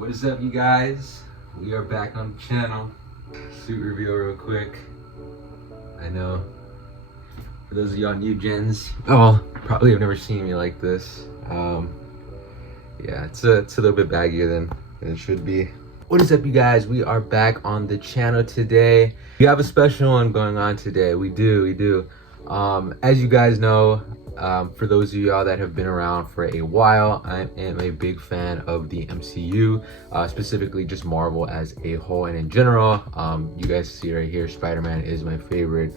What is up, you guys? We are back on the channel. Suit reveal real quick. I know, for those of y'all new gens, probably have never seen me like this. Yeah, it's a little bit baggier than it should be. What is up, you guys? We are back on the channel today. We have a special one going on today. We do. As you guys know, for those of y'all that have been around for a while, I am a big fan of the MCU, specifically just Marvel as a whole and in general. You guys see right here, Spider-Man is my favorite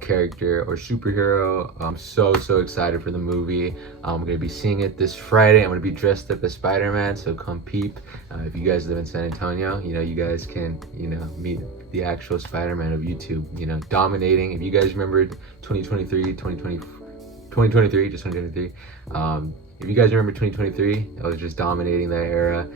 character or superhero. I'm so excited for the movie. I'm gonna be seeing it this Friday. I'm gonna be dressed up as Spider-Man, so come peep. If you guys live in San Antonio, you guys can meet the actual Spider-Man of YouTube, dominating. If you guys remembered 2023, if you guys remember 2023, I was just dominating that era,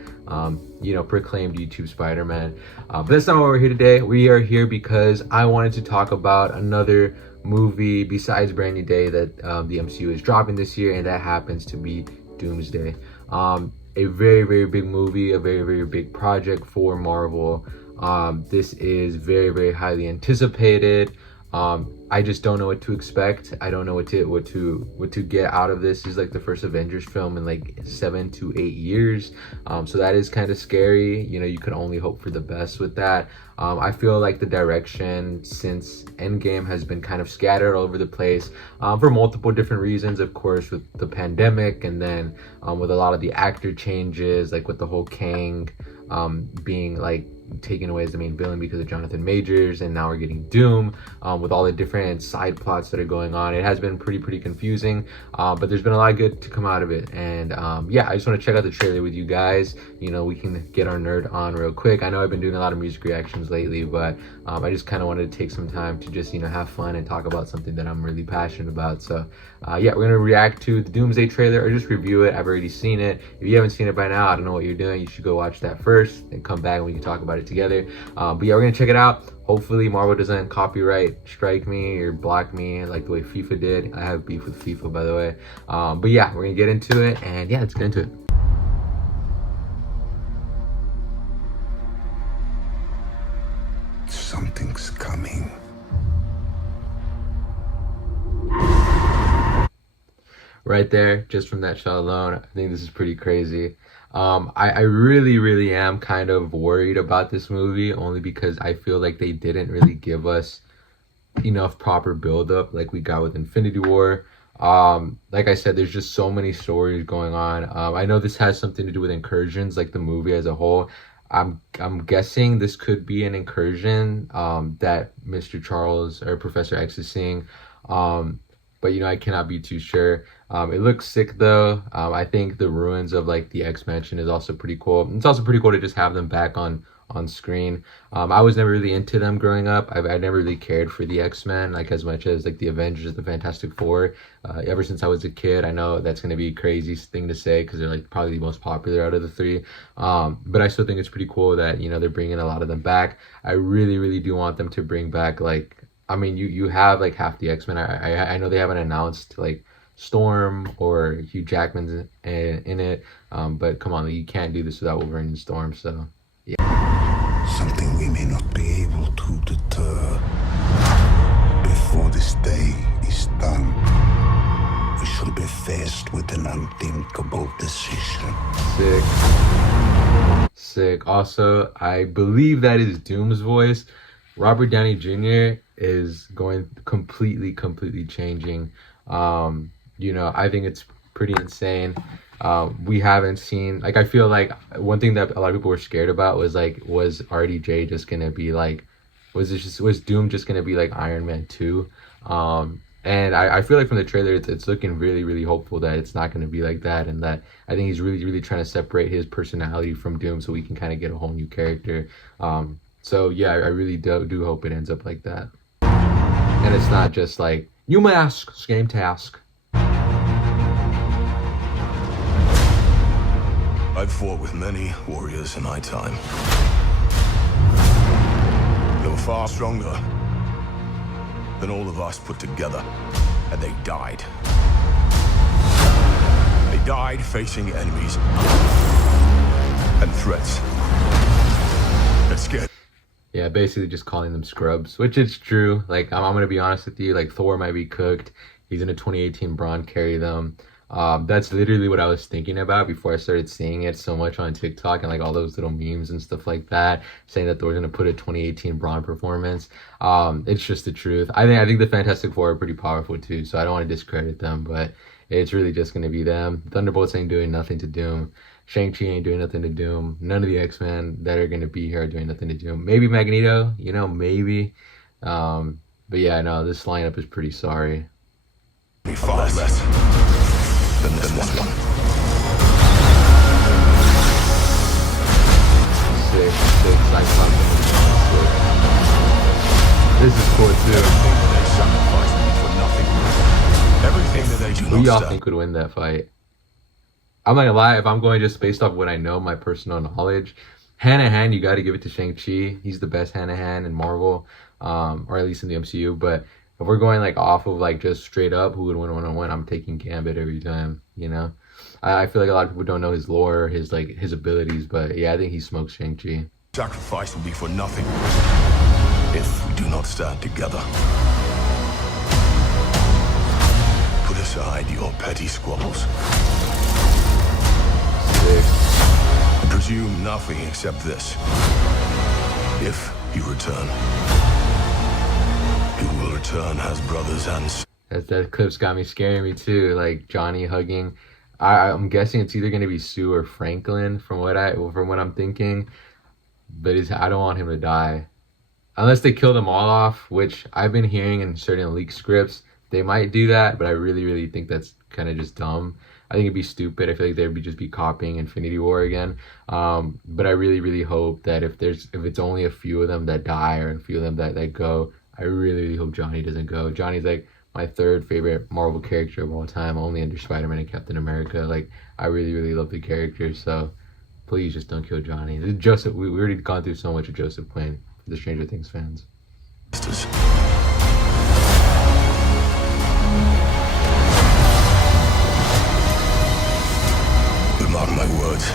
proclaimed YouTube Spider-Man. But that's not why we're here today. We are here because I wanted to talk about another movie besides Brand New Day that the MCU is dropping this year, and that happens to be Doomsday. A very big movie, a very big project for Marvel. This is very highly anticipated. I just don't know what to expect. I don't know what to get out of this. This is like the first Avengers film in like 7 to 8 years. So that is kind of scary. You could only hope for the best with that. I feel like the direction since Endgame has been kind of scattered all over the place for multiple different reasons, of course, with the pandemic, and then with a lot of the actor changes, like with the whole Kang being like taken away as the main villain because of Jonathan Majors, and now we're getting Doom with all the different side plots that are going on. It has been pretty confusing, but there's been a lot of good to come out of it. And yeah, I just want to check out the trailer with you guys. We can get our nerd on real quick. I know I've been doing a lot of music reactions lately, but I just kind of wanted to take some time to just have fun and talk about something that I'm really passionate about. So yeah, we're gonna react to the Doomsday trailer, or just review it. I've already seen it. If you haven't seen it by now, I don't know what you're doing. You should go watch that first and come back and we can talk about it together. But yeah, we're gonna check it out. Hopefully Marvel doesn't copyright strike me or block me like the way FIFA did. I have beef with FIFA, by the way. But yeah, we're gonna get into it, and yeah, let's get into it. Something's coming. Right there, just from that shot alone, I think this is pretty crazy. I really am kind of worried about this movie, only because I feel like they didn't really give us enough proper build-up like we got with Infinity War. Like I said, there's just so many stories going on. I know this has something to do with incursions, like the movie as a whole. I'm guessing this could be an incursion that Mr. Charles or Professor X is seeing. But I cannot be too sure. It looks sick though. I think the ruins of like the X Mansion is also pretty cool. It's also pretty cool to just have them back on screen. I was never really into them growing up. I never really cared for the X-Men like as much as like the Avengers, the Fantastic Four. Ever since I was a kid. I know that's gonna be a crazy thing to say because they're like probably the most popular out of the three. But I still think it's pretty cool that they're bringing a lot of them back. I really do want them to bring back like, I mean, you have like half the X-Men. I know they haven't announced like Storm or Hugh Jackman's in it, but come on, you can't do this without Wolverine and Storm. So yeah, Something we may not be able to deter. Before this day is done, we shall be faced with an unthinkable decision. Sick. Also, I believe that is Doom's voice. Robert Downey Jr. is going completely changing. I think it's pretty insane. We haven't seen, like, I feel like one thing that a lot of people were scared about was RDJ just gonna be like, was Doom just gonna be like Iron Man 2? And I feel like from the trailer it's looking really hopeful that it's not gonna be like that, and that I think he's really trying to separate his personality from Doom so we can kind of get a whole new character. So yeah, I really do hope it ends up like that, and it's not just like new mask, same task. I've fought with many warriors in my time. They were far stronger than all of us put together, and they died. They died facing enemies and threats. It's scared. Yeah, basically just calling them scrubs, which is true. Like, I'm gonna be honest with you, like, Thor might be cooked. He's in a 2018 Braun, carry them. That's literally what I was thinking about before I started seeing it so much on TikTok and like all those little memes and stuff like that, saying that Thor's gonna put a 2018 Braun performance. It's just the truth. I think the Fantastic Four are pretty powerful too, so I don't want to discredit them, but it's really just gonna be them. Thunderbolts ain't doing nothing to Doom. Shang-Chi ain't doing nothing to Doom. None of the X-Men that are gonna be here are doing nothing to Doom. Maybe Magneto, maybe. But yeah, no, this lineup is pretty sorry. Far less than this one. Sick, Cyclops. Sick. This is cool too. They sacrifice me for nothing. Everything that they do Who not y'all stand. think would win that fight? I'm not gonna lie, if I'm going just based off what I know, my personal knowledge, hand in hand, you got to give it to Shang-Chi. He's the best hand in hand in Marvel, or at least in the MCU. But if we're going like off of like just straight up, who would win one-on-one? I'm taking Gambit every time. I feel like a lot of people don't know his lore, his abilities, but yeah, I think he smokes Shang-Chi. Sacrifice will be for nothing if we do not stand together. Put aside your petty squabbles. Sick. Presume nothing except this. If you return, you will return as brothers and That clip's got me scaring me too. Like Johnny hugging. I'm guessing it's either gonna be Sue or Franklin from what I'm thinking. But I don't want him to die. Unless they kill them all off, which I've been hearing in certain leak scripts. They might do that, but I really, really think that's kind of just dumb. I think it'd be stupid. I feel like they'd just be copying Infinity War again. But I really, really hope that if it's only a few of them that die or a few of them that go, I really, really hope Johnny doesn't go. Johnny's like my third favorite Marvel character of all time, only under Spiderman and Captain America. Like, I really, really love the character, so please just don't kill Johnny. This is Joseph, we already gone through so much of Joseph Quinn for the Stranger Things fans. sisters. But mark my words.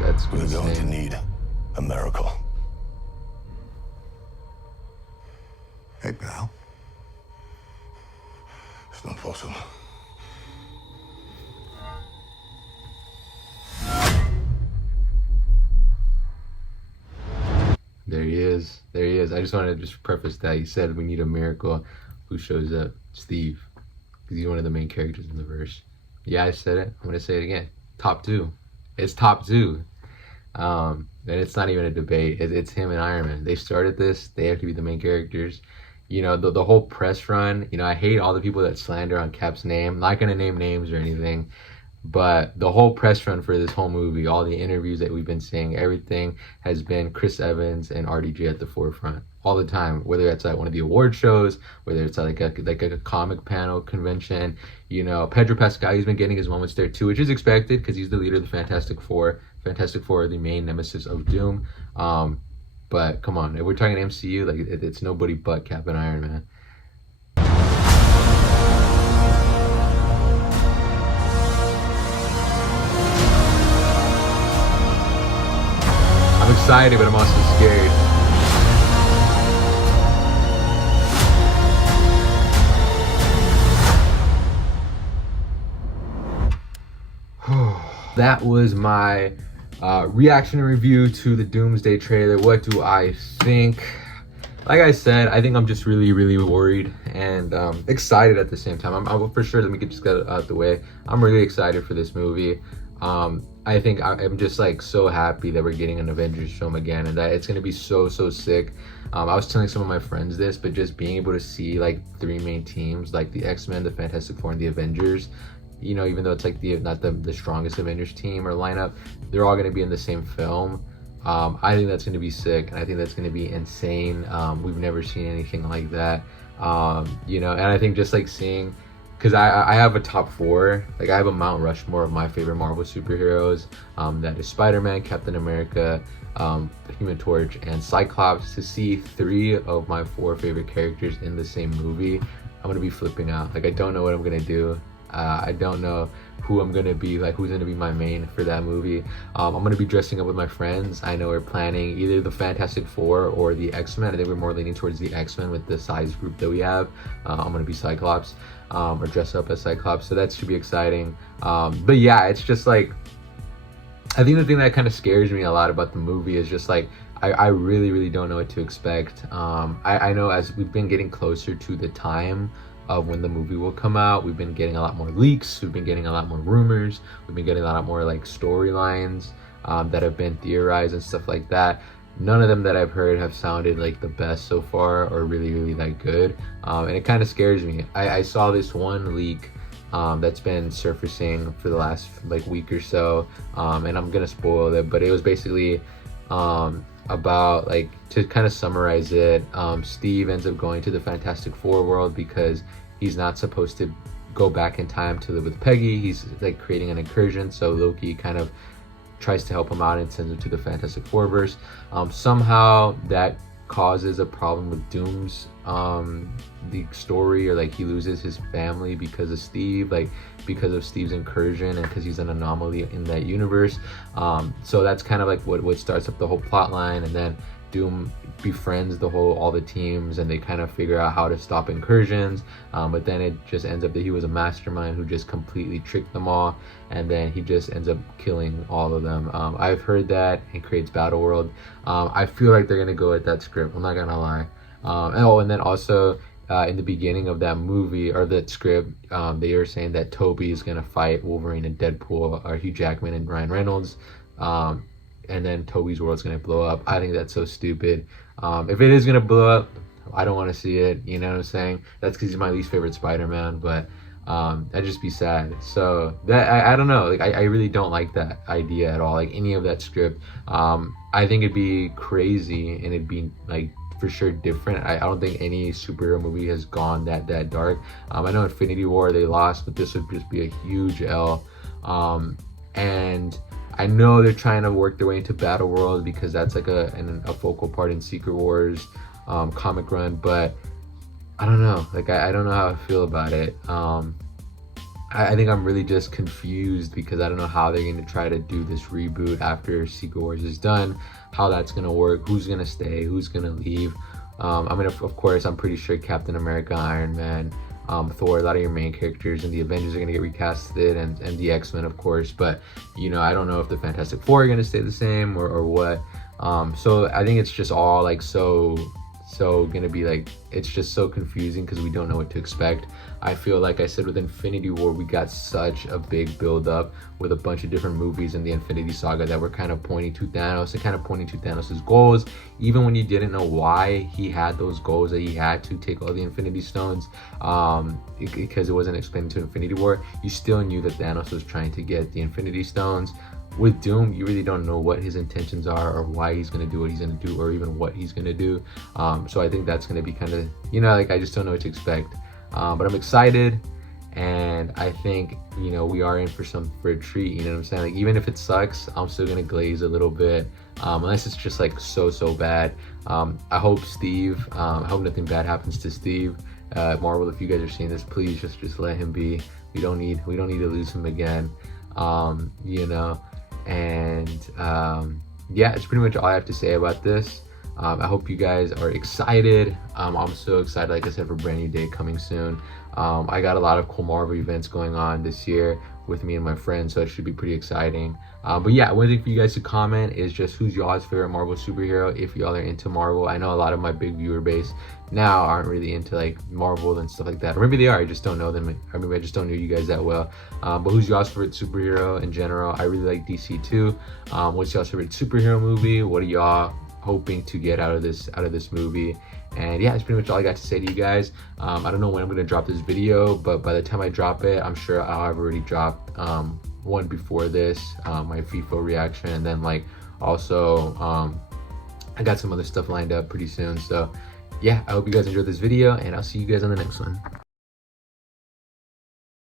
That's We're going to insane. need a miracle. Hey, pal. It's not possible. There he is. There he is. I just wanted to just preface that. He said we need a miracle. Who shows up? Steve. Because he's one of the main characters in the verse. Yeah, I said it. I'm going to say it again. Top two. It's top two. And it's not even a debate. It's him and Iron Man. They started this. They have to be the main characters. The whole press run, I hate all the people that slander on Cap's name. I'm not going to name names or anything. But the whole press run for this whole movie, all the interviews that we've been seeing, everything has been Chris Evans and RDJ at the forefront all the time. Whether it's at one of the award shows, whether it's at like a comic panel convention, Pedro Pascal, he's been getting his moments there too, which is expected because he's the leader of the Fantastic Four. Fantastic Four are the main nemesis of Doom. But come on, if we're talking MCU, like it's nobody but Cap and Iron Man. I'm excited, but I'm also scared. That was my reaction and review to the Doomsday trailer. What do I think? Like I said, I think I'm just really, really worried and excited at the same time. I'm for sure, let me just get it out the way. I'm really excited for this movie. I think I'm just like so happy that we're getting an Avengers film again, and that it's gonna be so sick. I was telling some of my friends this, but just being able to see like three main teams, like the X-Men, the Fantastic Four, and the Avengers, even though it's like not the strongest Avengers team or lineup, they're all gonna be in the same film. I think that's gonna be sick, and I think that's gonna be insane. We've never seen anything like that. And I think just like seeing, because I have a top four, like I have a Mount Rushmore of my favorite Marvel superheroes. That is Spider-Man, Captain America, Human Torch, and Cyclops. To see three of my four favorite characters in the same movie, I'm gonna be flipping out. Like I don't know what I'm gonna do. I don't know who I'm gonna be, like who's gonna be my main for that movie. I'm gonna be dressing up with my friends. I know we're planning either the Fantastic Four or the X-Men. I think we're more leaning towards the X-Men with the size group that we have. I'm gonna be Cyclops, or dress up as Cyclops, so that should be exciting. But yeah, it's just like, I think the thing that kind of scares me a lot about the movie is just like, I really don't know what to expect. I know as we've been getting closer to the time of when the movie will come out, we've been getting a lot more leaks, we've been getting a lot more rumors, we've been getting a lot more like storylines that have been theorized and stuff like that. None of them that I've heard have sounded like the best so far or really that good, and it kind of scares me. I saw this one leak that's been surfacing for the last like week or so, and I'm gonna spoil it, but it was basically about, like, to kind of summarize it, Steve ends up going to the Fantastic Four world because he's not supposed to go back in time to live with Peggy. He's like creating an incursion, so Loki kind of tries to help him out and sends him to the Fantastic Four verse. Somehow that causes a problem with Doom's the story, or like he loses his family because of Steve, like because of Steve's incursion and because he's an anomaly in that universe. So that's kind of like what starts up the whole plot line, and then Doom befriends all the teams, and they kind of figure out how to stop incursions, but then it just ends up that he was a mastermind who just completely tricked them all, and then he just ends up killing all of them. I've heard that it creates Battle World. I feel like they're gonna go with that script, I'm not gonna lie. And then also in the beginning of that movie, or that script, they were saying that Toby is gonna fight Wolverine and Deadpool, or Hugh Jackman and Ryan Reynolds, and then Toby's world's gonna blow up. I think that's so stupid. If it is gonna blow up, I don't want to see it, you know what I'm saying? That's because he's my least favorite Spider-Man, but I'd just be sad. So that I don't know, like I really don't like that idea at all, like any of that script. I think it'd be crazy, and it'd be like for sure different. I don't think any superhero movie has gone that dark. I know Infinity War they lost, but this would just be a huge L. And I know they're trying to work their way into Battle World because that's like a focal part in Secret Wars comic run, but I don't know, like I don't know how I feel about it. I think I'm really just confused because I don't know how they're going to try to do this reboot after Secret Wars is done, how that's going to work, who's going to stay, who's going to leave. I mean, of course, I'm pretty sure Captain America, Iron Man, Thor, a lot of your main characters and the Avengers are going to get recasted, and the X-Men, of course, but you know, I don't know if the Fantastic Four are going to stay the same or what. So I think it's just all like so gonna be like, it's just so confusing because we don't know what to expect. I feel like I said with Infinity War, we got such a big build up with a bunch of different movies in the Infinity Saga that were kind of pointing to Thanos and kind of pointing to Thanos' goals, even when you didn't know why he had those goals, that he had to take all the Infinity Stones, because it wasn't explained to Infinity War. You still knew that Thanos was trying to get the Infinity Stones. With Doom, you really don't know what his intentions are or why he's going to do what he's going to do, or even what he's going to do. So I think that's going to be kind of, you know, like I just don't know what to expect. But I'm excited, and I think, you know, we are in for a treat, you know what I'm saying? Like, even if it sucks, I'm still going to glaze a little bit, unless it's just like so bad. I hope I hope nothing bad happens to Steve. Marvel, if you guys are seeing this, please just let him be. We don't need to lose him again. You know. And yeah, it's pretty much all I have to say about this. I hope you guys are excited. I'm so excited, like I said, for Brand New Day coming soon. I got a lot of cool Marvel events going on this year with me and my friends, so it should be pretty exciting. But yeah, one thing for you guys to comment is just who's y'all's favorite Marvel superhero, if y'all are into Marvel. I know a lot of my big viewer base now aren't really into like Marvel and stuff like that, or maybe they are, I just don't know them, or maybe I just don't know you guys that well. But who's y'all's favorite superhero in general? I really like DC too. What's y'all's favorite superhero movie? What are y'all hoping to get out of this movie? And yeah, that's pretty much all I got to say to you guys. I don't know when I'm gonna drop this video, but by the time I drop it, I'm sure I'll have already dropped one before this, my FIFA reaction, and then like also I got some other stuff lined up pretty soon. So yeah, I hope you guys enjoyed this video, and I'll see you guys on the next one.